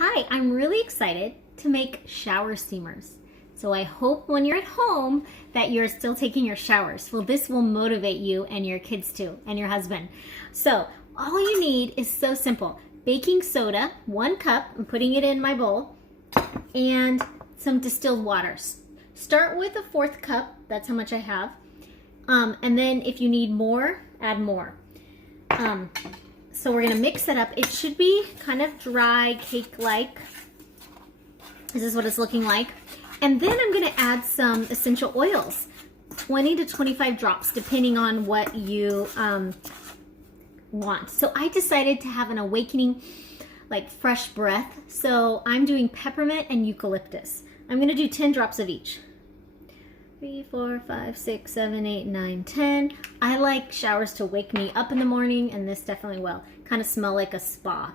Hi, I'm really excited to make shower steamers. So I hope when you're at home that you're still taking your showers. Well, this will motivate you and your kids too, and your husband. So all you need is so simple. Baking soda, 1 cup, I'm putting it in my bowl, and some distilled waters. Start with a 1/4 cup, that's how much I have. And then if you need more, add more. So we're gonna mix it up. It should be kind of dry, cake-like. This is what it's looking like. And then I'm gonna add some essential oils, 20 to 25 drops, depending on what you want. So I decided to have an awakening, like fresh breath. So I'm doing peppermint and eucalyptus. I'm gonna do 10 drops of each. 3, 4, 5, 6, 7, 8, 9, 10. I like showers to wake me up in the morning, and this definitely will. Kind of smell like a spa.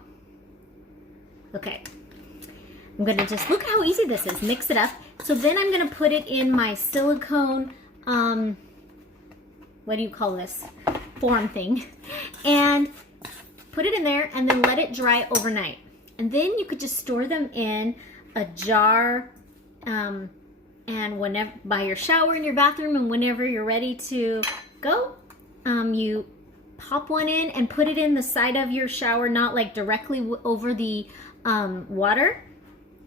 Okay. I'm gonna just, look how easy this is. Mix it up. So then I'm gonna put it in my silicone, what do you call this? Form thing. And put it in there and then let it dry overnight. And then you could just store them in a jar, and whenever, by your shower in your bathroom, and whenever you're ready to go, you pop one in and put it in the side of your shower, not like directly over the water.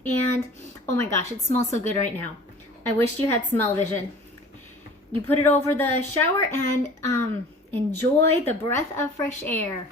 And oh my gosh, it smells so good right now. I wish you had smell vision. You put it over the shower and enjoy the breath of fresh air.